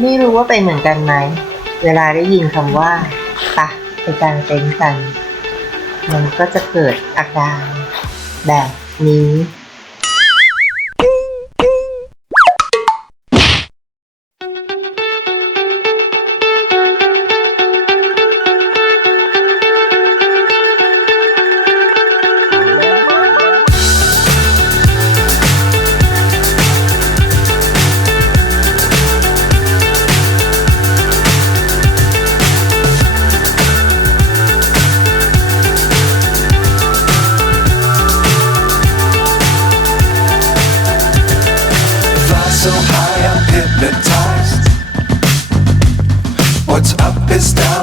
ไม่รู้ว่าเป็นเหมือนกันไหม เวลาได้ยินคำว่าปะไปกางเต็นท์กัน มันก็จะเกิดอาการแบบนี้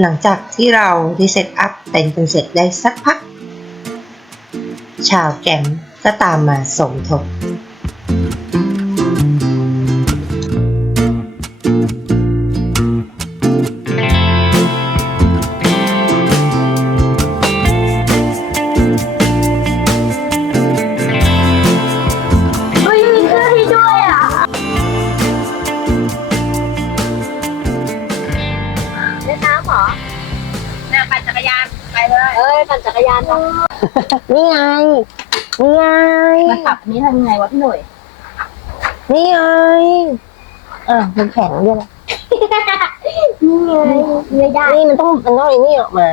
หลังจากที่เราได้เซตอัพเต็นท์กันเสร็จได้สักพัก ชาวแกมก็ตามมาสมทบ มันแข็งด้วยนะนี่ไงไม่ได้ นี่มันต้องมันต้องไอ้นี่ออกมา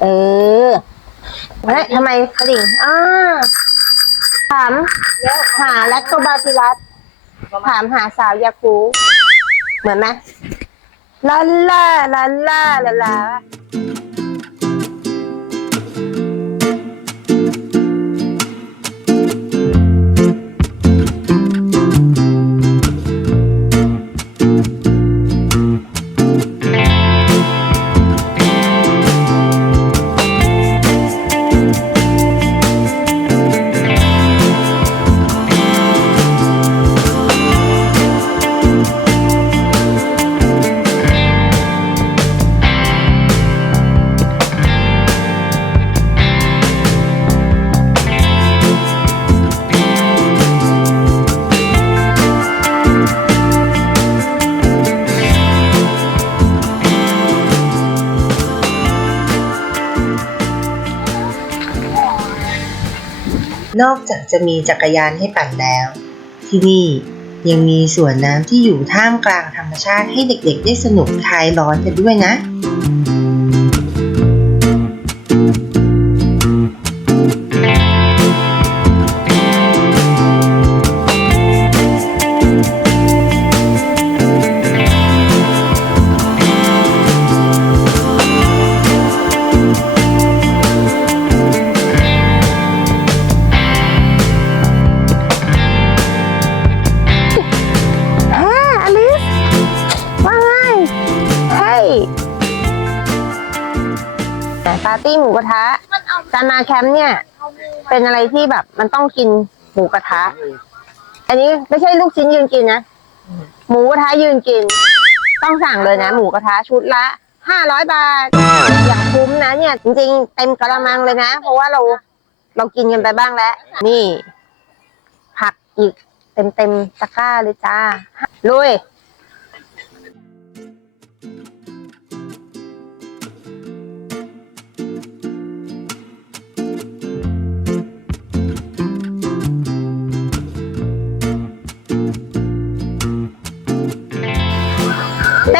เออเฮ้ยทำไมกระดิ่งอ่าถามหาแลคโตบาซิลัสถามหาสาวยาคูเหมือนไหมลาลาลาลาลาลา จากจะมีจักรยานให้ปั่นแล้ว ที่นี่ยังมีสวนน้ำที่อยู่ท่ามกลางธรรมชาติให้เด็กๆ ได้สนุกคลายร้อนกันด้วยนะ มาแคมป์เนี่ย เป็นอะไรที่แบบ มันต้องกินหมูกระทะ อันนี้ไม่ใช่ลูกชิ้นยืนกินนะ หมูกระทะยืนกิน ต้องสั่งเลยนะ หมูกระทะชุดละห้าร้อยบาท อย่างคุ้มนะเนี่ย จริงๆ เต็มกระมังเลยนะ เพราะว่าเราเรากินกันไปบ้างแล้ว นี่ ผักอีกเต็มเต็มๆตะกร้าเลยจ้า ลุย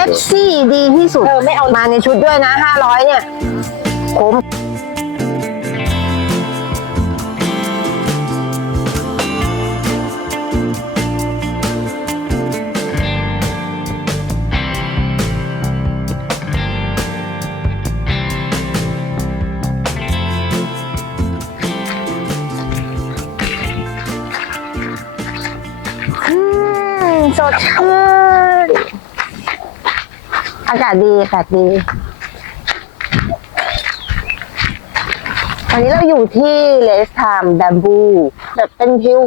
ป๊ปซี่ดีที่สุด เออไม่เอา มาในชุดด้วยนะห้าร้อยเนี่ยคุ้มอืมสดชื่น อากาศดีอากาศดีวันนี้เราอยู่ที่เลสไทม์แบมบูแบบเป็นทิว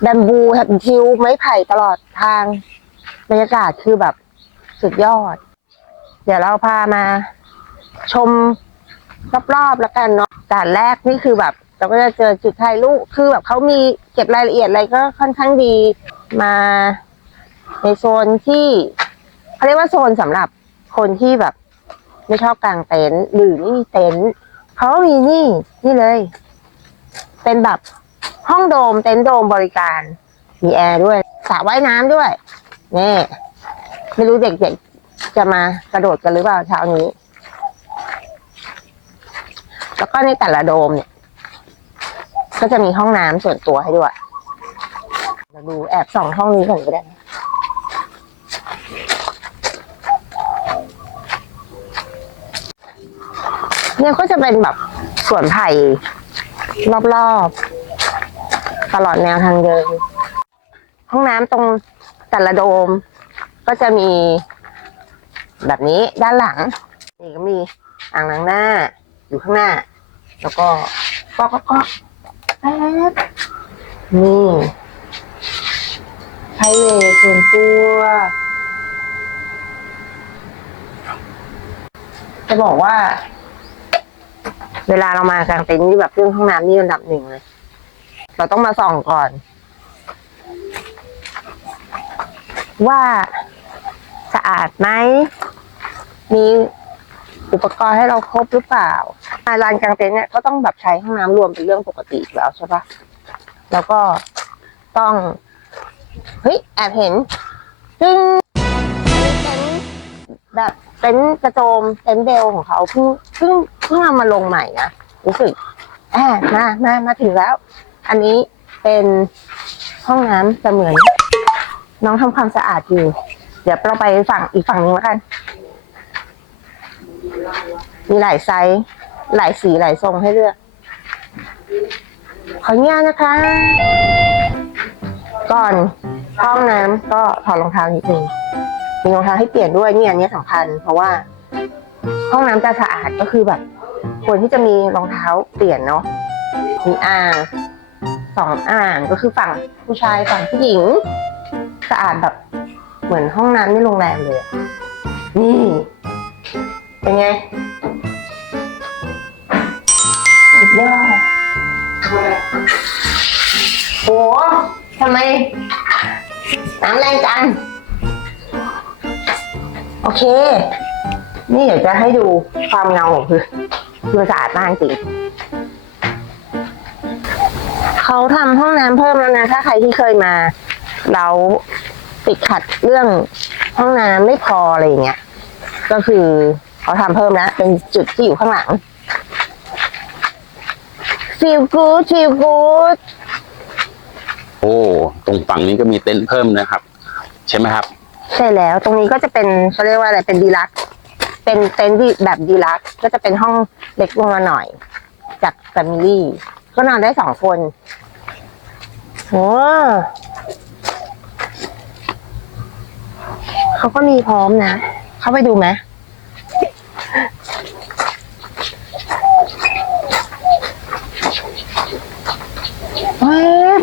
แบมบูแบบทิวไม้ไผ่ตลอดทางบรรยากาศคือแบบสุดยอด เดี๋ยวเราพามา ชมรอบๆแล้วกันเนาะด่านแรกนี่คือแบบ เราก็จะเจอจุดถ่ายรูปคือแบบเขามีเก็บรายละเอียดอะไรก็ค่อนข้างดีมาในโซนที่ เขาเรียกว่าโซนสำหรับคนที่แบบ ไม่ชอบกางเต็นท์หรือไม่มีเต็นท์เขามีนี่นี่เลย เป็นแบบห้องโดมเต็นท์โดมบริการ มีแอร์ด้วยสระว่ายน้ำด้วยนี่ไม่รู้เด็กๆจะมากระโดดกันหรือเปล่าเช้านี้ แล้วก็ในแต่ละโดมเนี่ย ก็จะมีห้องน้ำส่วนตัวให้ด้วยเราดูแอบส่องห้องนี้ก่อนก็ได้ เนี่ยก็จะเป็นแบบสวนไผ่รอบๆ ตลอดแนวทางเดิน ห้องน้ำตรงแต่ละโดม ก็จะมีแบบนี้ด้านหลัง นี่ก็มีอ่างล้างหน้า อยู่ข้างหน้า แล้วก็ก็ก็ก็นี่ไพเวส่วนตัวจะบอกว่า เวลาเรามากลางเต็นท์นี่แบบเรื่องห้องน้ำนี่อันดับหนึ่งเลย เราต้องมาส่องก่อน ว่าสะอาดไหมมีอุปกรณ์ให้เราครบหรือเปล่าลานกลางเต็นท์เนี่ยก็ต้องแบบใช้ห้องน้ำรวมเป็นเรื่องปกติแล้วใช่ปะแล้วก็ต้องเฮ้ยแอบเห็นซึ่งเต็นท์แบบเต็นท์กระโจมเต็นท์เบลของเขาเพิ่งเพิ่ง พิ่งเอามาลงใหม่นะรู้สึกแอบมามามาถึงแล้ว อันนี้เป็นห้องน้ำเสมือน น้องทำความสะอาดอยู่ เดี๋ยวเราไปฝั่งอีกฝั่งนึงแล้วกัน มีหลายไซส์หลายสีหลายทรงให้เลือก ขออนุญาตนะคะ ก่อนห้องน้ำก็ถอดรองเท้านิดนึงมีรองเท้าให้เปลี่ยนด้วยเนี่ยอันนี้สำคัญ เพราะว่า ห้องน้ำจะสะอาดก็คือแบบ ควรที่จะมีรองเท้าเปลี่ยนเนาะมีอ่างสองอ่างก็คือฝั่งผู้ชายฝั่งผู้หญิงสะอาดแบบเหมือนห้องน้ำในโรงแรมเลยอะนี่เป็นไงสุดยอดโอ้ทำไมน้ำแรงจัง โอเค นี่เดี๋ยวจะให้ดูความเงาของพื้น คือสะอาดมากจริงเขาทำห้องน้ำเพิ่มแล้วนะ ถ้าใครที่เคยมา เราติดขัดเรื่องห้องน้ำไม่พออะไรอย่างเงี้ย ก็คือเขาทำเพิ่มแล้ว เป็นจุดที่อยู่ข้างหลัง feel good feel good โอ้ ตรงฝั่งนี้ก็มีเต็นท์เพิ่มนะครับ ใช่ไหมครับ ใช่แล้ว ตรงนี้ก็จะเป็นเขาเรียกว่าอะไรเป็นดีลักซ์ เป็นเต็นท์แบบดีลักก็จะเป็นห้องเล็กลงมาหน่อย จากแฟมิลี่ก็นอนได้สองคนโอ้เขาก็มีพร้อมนะ เข้าไปดูไหมเฮ้ย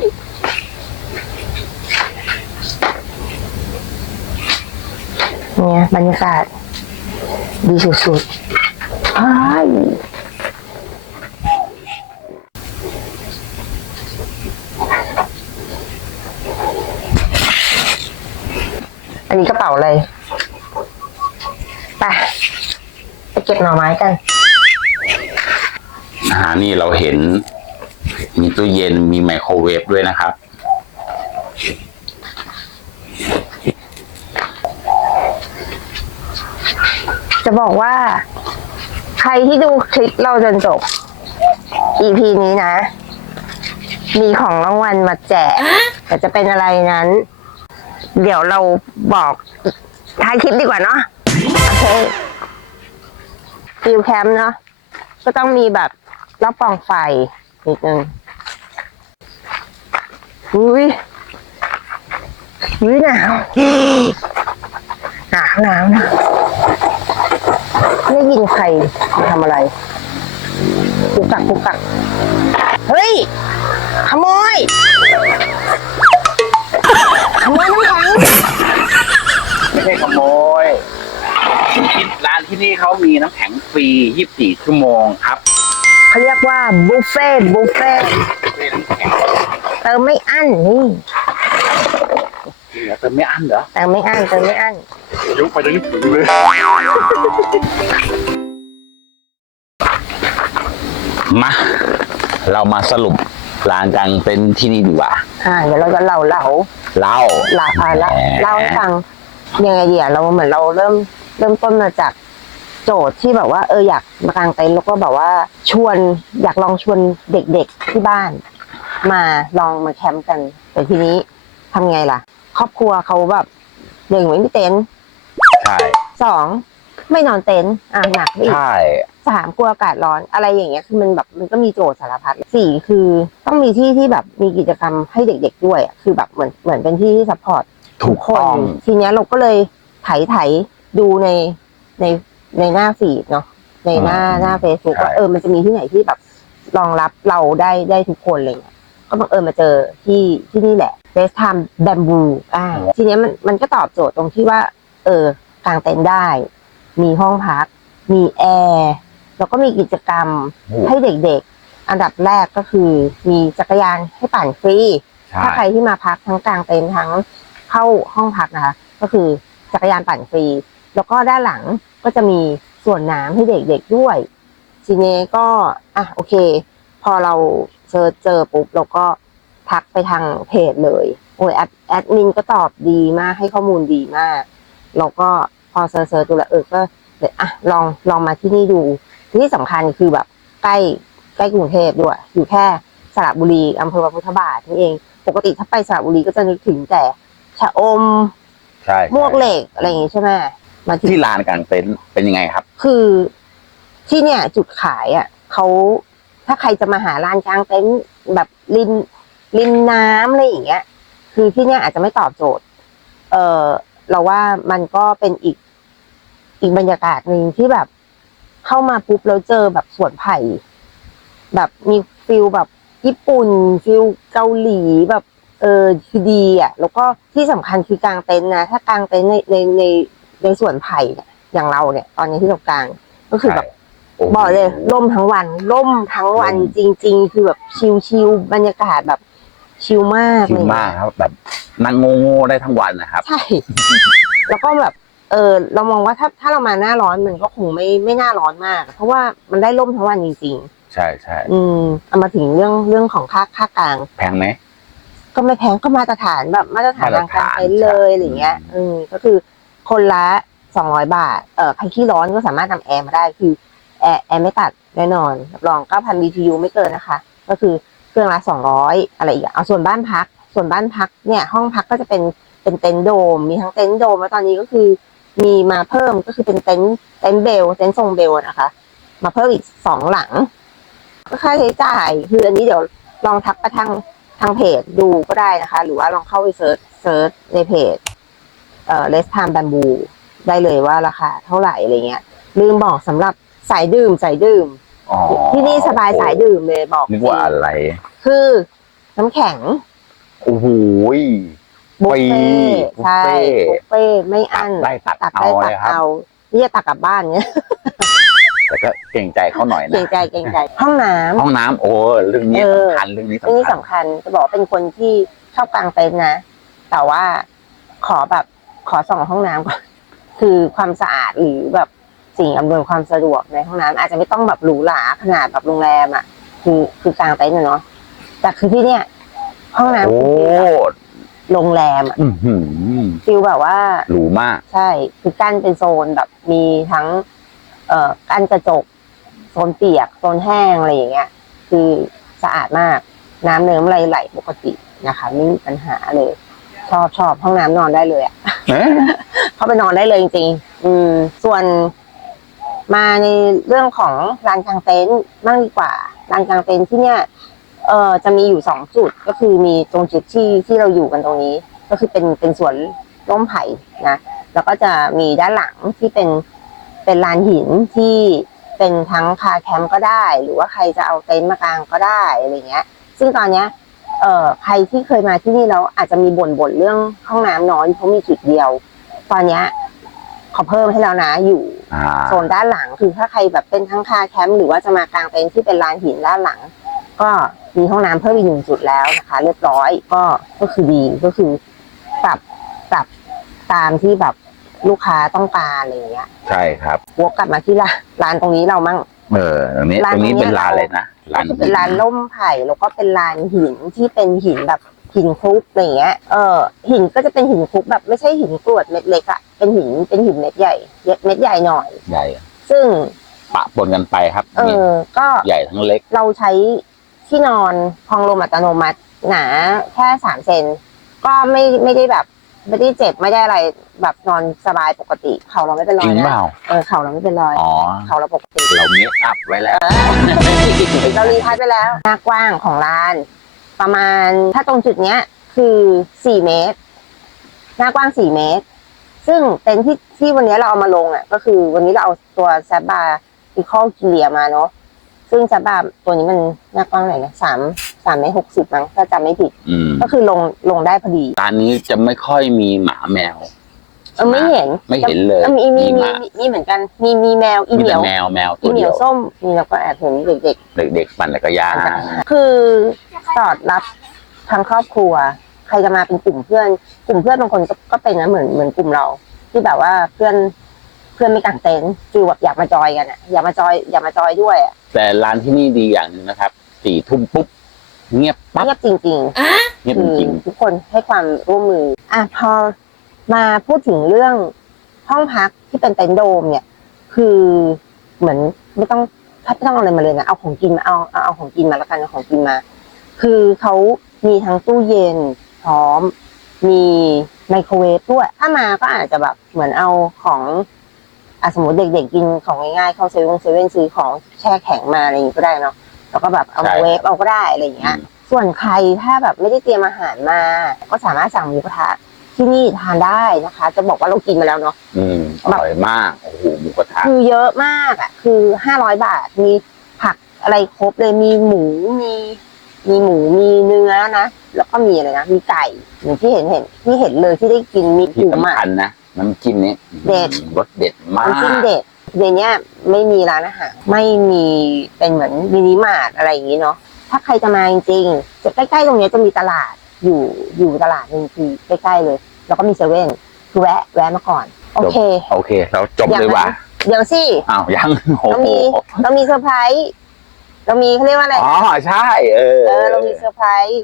เนี่ยบรรยากาศ ดีสุดๆอ้ายอันนี้กระเป๋าเลยไปไปเก็บหน่อไม้กัน อาหารนี่เราเห็น มีตู้เย็นมีไมโครเวฟด้วยนะครับ จะบอกว่า ใครที่ดูคลิปเราจนจบ EP นี้นะ มีของรางวัลมาแจกแต่จะเป็นอะไรนั้น เดี๋ยวเราบอกท้ายคลิปดีกว่าเนาะโอเคฟิลแคมป์เนาะก็ต้องมีแบบรอบปองไฟนิดนึงอุ้ยอุ้ยหนาวหนาวหนาวหนาว ไม่ได้ยินใครทำอะไรกุกกักกุกกักเฮ้ย ขโมย ขโมยน้ำแข็งไม่ใช่ขโมยร้านที่นี่เขามีน้ำแข็งฟรี 24 ชั่วโมงครับเขาเรียกว่าบุฟเฟ่ต์บุฟเฟ่ต์เป็นน้ำแข็งเติมไม่อั้นนี่ เหลือเติมไม่อั้นเหรอเติมไม่อั้นเติมไม่อั้น ยกไปจนถึงเลยมาเรามาสรุปร้านกลางเต็นท์ที่นี่ดีกว่า อ่าเดี๋ยวเราจะเล่าเล่าเล่าเล่าอ่าเล่าเล่าให้ฟังยังไงดีอะเราเหมือนเราเริ่มเริ่มต้นมาจากโจทย์ที่แบบว่าเอออยากมากางเต็นท์แล้วก็แบบว่าชวนอยากลองชวนเด็กๆที่บ้าน มาลองมาแคมป์กัน แต่ทีนี้ทำไงล่ะ ครอบครัวเขาแบบหนึ่งไม่มีเต็นท์ ใช่สองไม่นอนเต็นท์อะหนักไปอีกใช่ สามกลัวอากาศร้อนอะไรอย่างเงี้ยคือมันแบบมันก็มีโจทย์สารพัดสี่คือต้องมีที่ที่แบบมีกิจกรรมให้เด็ก ๆ ด้วยอะคือแบบเหมือนเหมือนเป็นที่ที่ซัพพอร์ตถูกคต้นอง ทีเนี้ยเราก็เลยไถไถดูในในในหน้าฟีดเนาะในหน้าอืมหน้าเฟซบุ๊กใช่ว่าเออมันจะมีที่ไหนที่แบบรองรับเราได้ได้ทุกคนอะไรเงี้ยก็บังเอิญมาเจอที่ที่นี่แหละเฟสไทม์แบมบูอ่าทีเนี้ยมันมันก็ตอบโจทย์ตรงที่ว่า เออ กางเต็นท์ได้ มีห้องพัก มีแอร์แล้วก็มีกิจกรรมโอ้ให้เด็กๆ อันดับแรกก็คือ มีจักรยานให้ปั่นฟรีใช่ถ้าใครที่มาพักทั้งกลางเต็นท์ทั้งเข้าห้องพักนะคะ ก็คือจักรยานปั่นฟรี แล้วก็ด้านหลังก็จะมีส่วนน้ำให้เด็กๆด้วย ทีนี้ก็อะโอเค พอเราเจอเจอปุ๊บเราก็ทักไปทางเพจเลย โอ้ยแอดแอดมินก็ตอบดีมากให้ข้อมูลดีมาก แล้วก็พอเซิร์ชเซิร์ชดูแล้วเออก็เลยอะลองลองมาที่นี่ดูที่สำคัญคือแบบใกล้ใกล้กรุงเทพด้วย อยู่แค่สระบุรีอำเภอพระพุทธบาทนี่เอง ปกติถ้าไปสระบุรีก็จะนึกถึงแต่ชะอมใช่มวกเหล็กอะไรอย่างงี้ใช่ไหมมาที่ที่ลานกลางเต็นท์เป็นยังไงครับ คือที่เนี่ยจุดขายอะเขาถ้าใครจะมาหาร้านกลางเต็นท์แบบริมริมน้ำอะไรอย่างเงี้ย คือที่เนี่ยอาจจะไม่ตอบโจทย์ เออ เราว่ามันก็เป็นอีกอีกบรรยากาศหนึ่งที่แบบเข้ามาปุ๊บแล้วเจอแบบสวนไผ่ แบบมีฟิลแบบญี่ปุ่นฟิลเกาหลีแบบเออคือดีอะ แล้วก็ที่สำคัญคือกางเต็นท์นะ ถ้ากางเต็นท์ในในในในสวนไผ่เนี่ยอย่างเราเนี่ย ตอนนี้ที่เรากาง ก็คือแบบโอ้โหบอกเลยล่มทั้งวันล่มทั้งวันล่มจริง ๆ คือแบบชิลๆบรรยากาศแบบ ชิลมากชิลเลยมากครับแบบนั่งโง่ๆได้ทั้งวันนะครับ ใช่ แล้วก็แบบเออเรามองว่าถ้าถ้าเรามาหน้าร้อนมันก็คงไม่ไม่น่าร้อนมาก เพราะว่ามันได้ร่มทั้งวันจริงใช่ใช่อืมเอามาถึงเรื่องเรื่องของค่าค่ากลาง แพงไหมก็ไม่แพงก็มาตรฐานแบบมาตรฐานมาตรทางการฐานเต็นท์เลยใช่อะไรเงี้ย อืมก็คือคนละสองร้อยบาทเออใครขี้ร้อนก็สามารถนำแอร์มาได้คือแอร์แอร์ไม่ตัดแน่นอนรับรองเก้าพัน BTU ไม่เกินนะคะ ก็คือ เครื่องละสองร้อยอะไรอีกเอาส่วนบ้านพัก ส่วนบ้านพักเนี่ย ห้องพักก็จะเป็นเป็นเต็นท์โดม มีทั้งเต็นท์โดมแล้วตอนนี้ก็คือมีมาเพิ่มก็คือเป็นเต็นท์เต็นท์เบลเต็นท์ทรงเบลนะคะ มาเพิ่มอีกสองหลังก็ค่าใช้จ่ายคืออันนี้เดี๋ยวลองทักไปทางทางเพจดูก็ได้นะคะ หรือว่าลองเข้าไปเซิร์ชเซิร์ชในเพจเอ่อ Let's Time Bamboo ได้เลยว่าราคาเท่าไหร่อะไรเงี้ยลืมบอกสำหรับสายดื่มสายดื่ม ที่นี่สบายสายดื่มเลยบอกนึกว่าอะไร คือน้ำแข็งโอ้โหยบุฟเฟ่บุฟใช่เฟ่บุฟเฟ่ไม่ตัอักนได้ตักตักเอาได้เลตัยกครับเอานี่จะตักกลับบ้านเนี้ยแต่ก็เกรงใจเขาหน่อยเกรนะงใจเกรงใจ ห้องน้ำห้องน้ำโอ้เรื่องนี้เออสำคัญเรื่องนี้เรื่องนี้สำคัญสำคัญจะบอกว่าเป็นคนที่ชอบกางเต็นท์นะ แต่ว่าขอแบบขอส่องห้องน้ำก่อนคือความสะอาดหรือแบบ สิ่งอำนวยความสะดวกในห้องน้ำอาจจะไม่ต้องแบบหรูหราขนาดแบบโรงแรมอะ คือคือกางเต็นท์อะเนาะแต่คือที่เนี่ย ห้องน้ำโอ้คือฟีลแบบโรงแรมอะอื้อหือฟิลแบบว่า หรูมาก ใช่คือกั้นเป็นโซนแบบมีทั้ง เอ่อกั้นกระจก โซนเปียก โซนแห้งอะไรอย่างเงี้ย คือสะอาดมาก น้ำเนิ้มไหลไหลปกตินะคะ ไม่มีปัญหาเลย ชอบชอบห้องน้ำนอนได้เลยอะ เอ๊ะ เข้าไปนอนได้เลยจริงๆ อืม ส่วน มาในเรื่องของลานกลางเต็นท์บ้างดีกว่าลานกลางเต็นท์ที่เนี่ยเอ่อจะมีอยู่สองจุดก็คือมีตรงจุดที่ที่เราอยู่กันตรงนี้ ก็คือเป็นเป็นสวนร่มไผ่นะแล้วก็จะมีด้านหลังที่เป็นเป็นลานหินที่เป็นทั้งคาแคมป์ก็ได้ หรือว่าใครจะเอาเต็นท์มากางก็ได้อะไรเงี้ย ซึ่งตอนเนี้ยเอ่อใครที่เคยมาที่นี่แล้วอาจจะมีบ่นบ่นเรื่องห้องน้ำน้อยเพราะมีจุดเดียว ตอนเนี้ย เขาเพิ่มให้แล้วนะอยู่อ่าโซนด้านหลังคือถ้าใครแบบเป็นทั้งคาแคมป์หรือว่าจะมากางเต็นท์ที่เป็นลานหินด้านหลัง ก็มีห้องน้ำเพิ่มอีกหนึ่งจุดแล้วนะคะ เรียบร้อยก็ก็คือดีก็คือปรับปรับตามที่แบบลูกค้าต้องการอะไรอย่างเงี้ยใช่ครับ วกกลับมาที่ร้านร้านตรงนี้เรามั่ง เออตรงนี้ร้านตรงนี้ตรงเนี้ย เป็นลานเลยนะก็คือเป็นลานล่มไผ่แล้วก็เป็นลานหินที่เป็นหินแบบ หินคลุกอะไรอย่างเงี้ย เออหินก็จะเป็นหินคลุกแบบไม่ใช่หินกรวดเม็ดเล็กอะเป็นหินเป็นหินเม็ดใหญ่เม็ดใหญ่หน่อย ใหญ่ซึ่ง ปะปนกันไปครับเอมีอ ก็ใหญ่ทั้งเล็ก เราใช้ที่นอนพองลมอัตโนมัติ หนาแค่สามเซนก็ไม่ไม่ได้แบบไม่ได้เจ็บไม่ได้อะไรแบบนอนสบายปกติ เข่าเราไม่เป็นรอจริยงเปนะล่าเออเข่าเราไม่เป็นรอย อ๋อ เข่าเราปกติ เราเมคอัพไว้แล้ว เรารีทัชไปแล้ว หน้ากว้างของลาน ประมาณถ้าตรงจุดเนี้ย คือสี่เมตร หน้ากว้างสี่เมตร ซึ่งเต็นท์ที่ที่วันนี้เราเอามาลงอะ ก็คือวันนี้เราเอาตัวแซบบาร์อีคอลกิเลียมาเนาะซึ่งแซบบาร์ตัวนี้มันหน้ากว้างไหนนะสามสามเมตรหกสิบมั้งถ้าจำไม่ผิด อืมก็คือลงลงได้พอดี ร้านนี้จะไม่ค่อยมีหมาแมว เออไม่เห็นไม่เห็นเลยมีมีมีมีหมามีมีเหมือนกัน มีมีแมวอีมีเหมีแต่ยวแมวแมวอีตัวเหมีเดียยววส้มมีแล้วก็แอบเห็นเด็กเด็กๆปั่นจักรยานๆคือสอดรับทั้งครอบครัว ใครจะมาเป็นกลุ่มเพื่อน กลุ่มเพื่อนบางคนก็ก็เป็นนะเหมือนเหมือนกลุ่มเรา ที่แบบว่าเพื่อนเพื่อนไม่กางเต็นท์คือแบบอยากมาจอยกันอะอยากมาจอยอยากมาจอยด้วยอะแต่ร้านที่นี่ดีอย่างหนึ่งนะครับสี่ทุ่มปุ๊บเงียบปั๊บเงียบจริงๆเงียบคืจอริงทุกคนให้ความร่วมมือ อะพอ มาพูดถึงเรื่องห้องพักที่เป็นเต็นท์โดมเนี่ย คือเหมือนไม่ต้องถ้าไม่ต้องเอาอะไรมาเลยนะเอาของกินมาเอาเอาเอาของกินมาแล้วกันเอาของกินมา คือเขามีทั้งตู้เย็นพร้อม มีไมโครเวฟด้วย ถ้ามาก็อาจจะแบบเหมือนเอาของอะสมมติเด็กๆกินของง่ายๆเข้าเซเว่นเซเว่นซื้อของแช่แข็งมาอะไรอย่างงี้ก็ได้เนาะแล้วก็แบบเอามาเวฟเอาก็ได้อะไรอย่างเงี้ยส่วนใครถ้าแบบไม่ได้เตรียมอาหารมา ก็สามารถสั่งหมูกระทะ ที่นี่ทานได้นะคะ จะบอกว่าเรากินมาแล้วเนาะๆอืมอร่อยมากโอ้โหหมูกระทะคือเยอะมากอะ คือห้าร้อยบาทมีผักอะไรครบเลยมีหมูมีมีหมูมีเนื้อนะแล้วก็มีอะไรนะมีไก่เหมือนที่เห็นเห็นที่เห็นเลยที่ได้กินมีที่หูหมัสำกคัญนะน้ำจิ้มนี้เด็ด รสเด็ดมากน้ำจิ้มเด็ดในเนี้ยไม่มีร้านอาหารไม่มีเป็นเหมือนมินิมาร์ทอะไรอย่างนี้เนาะถ้าใครจะมาจริงๆจะใกล้ๆตรงเนี้ยจะมีตลาดอยู่อยู่ตลาดหนึ่งคือใกล้ๆเลย แล้วก็มีเซเว่นคือแวะแวะมาก่อน โอเค โอเค เราจบเลยว่ะ เดี๋ยวสิอ้าวยังโอ้เราโหมีเรามีเซอร์ไพรส์เรามีเขาเรียกว่าอะไรอ๋อใช่เออเออ เรามีเซอร์ไพรส์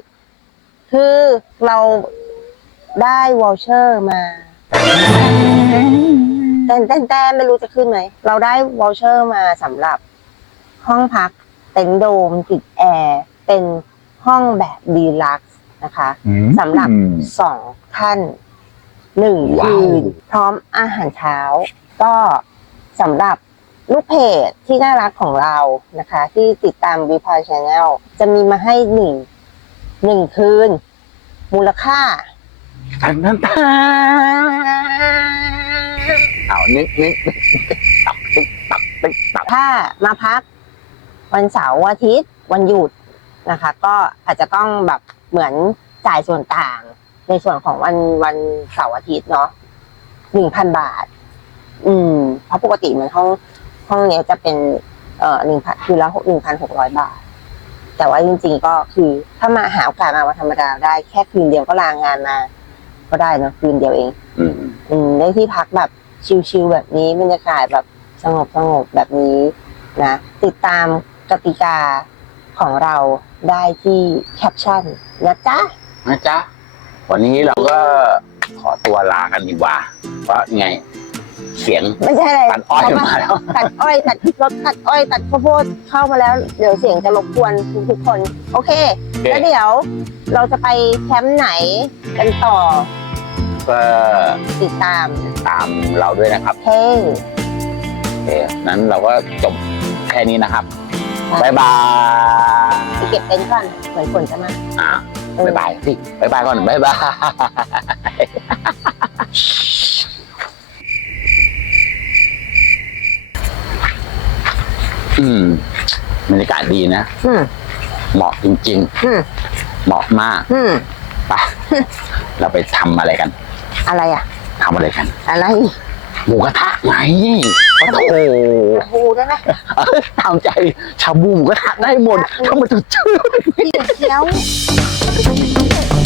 คือเราได้วอลเชอร์มาแต่แต่แต่ไม่รู้จะขึ้นไหมเราได้วอลเชอร์มาสำหรับห้องพักเต็นท์โดมติดแอร์เป็นห้องแบบดีลักซ์นะคะอืมสำหรับสองท่าน หนึ่งว้าว คืนพร้อมอาหารเช้า ก็สำหรับลูกเพจที่น่ารักของเรานะคะ ที่ติดตามวิพาชแนลจะมีมาให้หนึ่งหนึ่งคืน มูลค่า ทันทันทันเอานึกนึกนึกตักติ๊กตักติ๊กตักถ้ามาพักวันเสาร์อาทิตย์วันหยุดนะคะ ก็อาจจะต้องแบบเหมือนจ่ายส่วนต่าง ในส่วนของวันวันเสาร์อาทิตย์เนาะหนึ่งพันบาท อืม เพราะปกติเหมือนห้องห้องเนี้ยจะเป็น เอ่อหนึ่งพันคือละหนึ่งพันหกร้อยบาท แต่ว่าจริง ๆ ก็คือถ้ามาหาโอกาสมาวันธรรมดาได้แค่คืนเดียวก็ลางานมา ก็ได้เนอะคืนเดียวเองอืมอืมได้ที่พักแบบชิลๆแบบนี้บรรยากาศแบบสงบสงบๆแบบนี้นะติดตามกติกาของเราได้ที่แคปชั่นนะจ๊ะ นะจ๊ะ วันนี้เราก็ขอตัวลากันดีกว่า เพราะไง เสียงไม่ใช่อะไรตัดอ้อยเพระมาแล้ว ตัดอ้อยตัดรถตัดอ้อยตัดข้าวโพดเข้ามาแล้ว เดี๋ยวเสียงจะรบกวนทุกๆคน โอเค โอเค แล้วเดี๋ยวเราจะไปแคมป์ไหนกันต่อก็ติดตามตามเราด้วยนะครับเฮ้ย โอเคนั้นเราก็จบแค่นี้นะครับ บ๊ายบายไปเก็บเต็นท์ก่อนเหมือนฝนจะมา อะเออ บ๊ายบายสิบ๊ายบายก่อนบ๊ายบายอืมบรรยากาศดีนะอืมเหมาะจริงอืมๆ เหมาะมากอืมไปเราไปทำอะไรกันอะไรอะ ทำอะไรกันอะไรหมูกระทะไงโอ้โหโอ้ได้ไหมเอ้ยตามใจชาบูหมูกระทะได้หมดทำไมถึงชื่อเดี๋ยว 中医药房。